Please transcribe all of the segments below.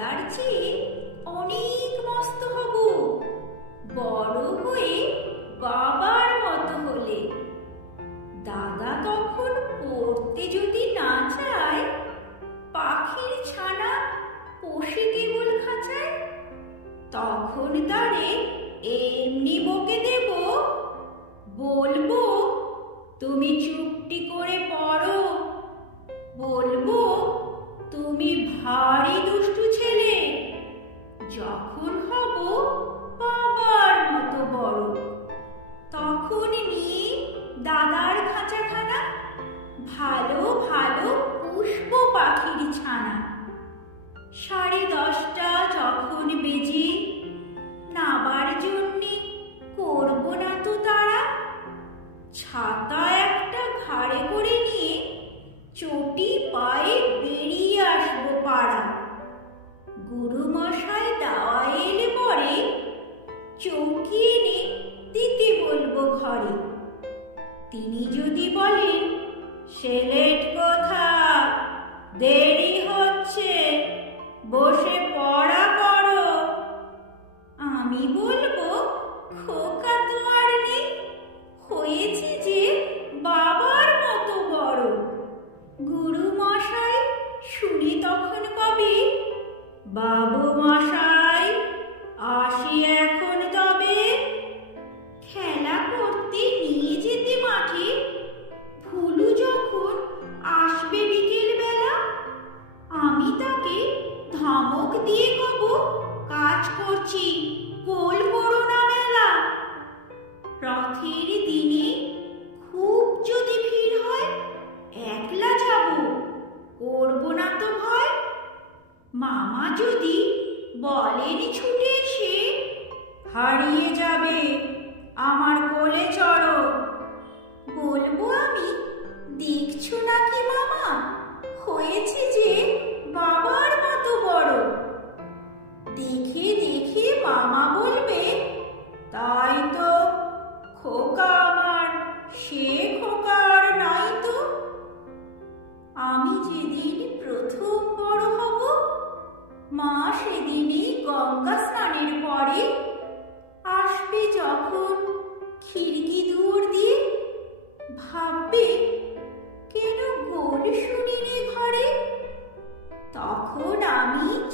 দাদার চেয়ে অনেক মস্ত হব। বড় হয়ে বাবার মতো হলে। দাদা তখন পড়তে যদি না চায়, পাখির ছানা পোষে কেবল খাঁচায়, তখন তারে এমনি বকে দেব। বলব, তুমি চুপটি করে পড়ো। বলব, তুমি ভারী দুষ্টু যখন হব বাবার মতো বড় তখন নিয়ে দাদার খাঁচাখানা, ভালো ভালো পুষ্প পাখির ছানা। সাড়ে দশটা যখন বেজে তিনি যদি বলেন সেলেট কোথা? দেরি হচ্ছে, বসে পড়া করো। আমি বলব, খোকা তো আর নেই হয়েছি যে বাবার মতো বড়। গুরু মশাই শুনি তখন কবে, বাবু মামা যদি বলেনি ছুটে এসে হারিয়ে যাবে আমার কোলে চড়ো। বলব আমি, দেখছ নাকি মামা? হয়েছে যে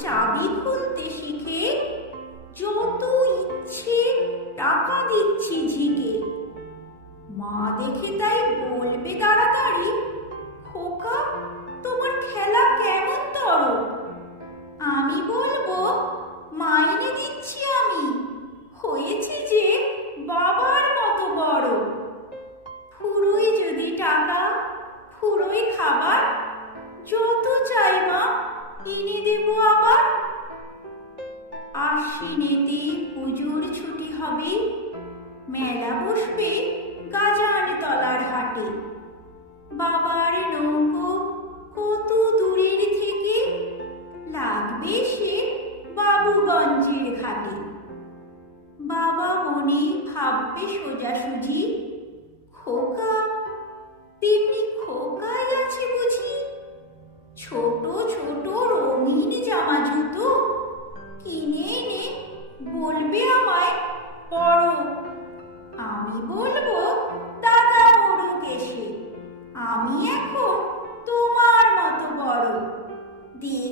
চাবি খুলতে শিখে, যত ইচ্ছে টাকা দিচ্ছি ঝিকে। মা দেখে তাই বলবে তাড়াতাড়ি, খোকা, তোমার খেলা কেমন তর? আমি বলব, মাইনে দিচ্ছি আমি, হয়েছি যে বাবার মতো বড়। হবে? মেলা বসবে গাজার তলার হাটে। বাবার নৌকো কত দূরের থেকে? লাগবে সে বাবুগঞ্জের ঘাটে। বাবা মনে ভাববে সোজাসুজি আমি এখন তোমার মতো বড়। দেখছ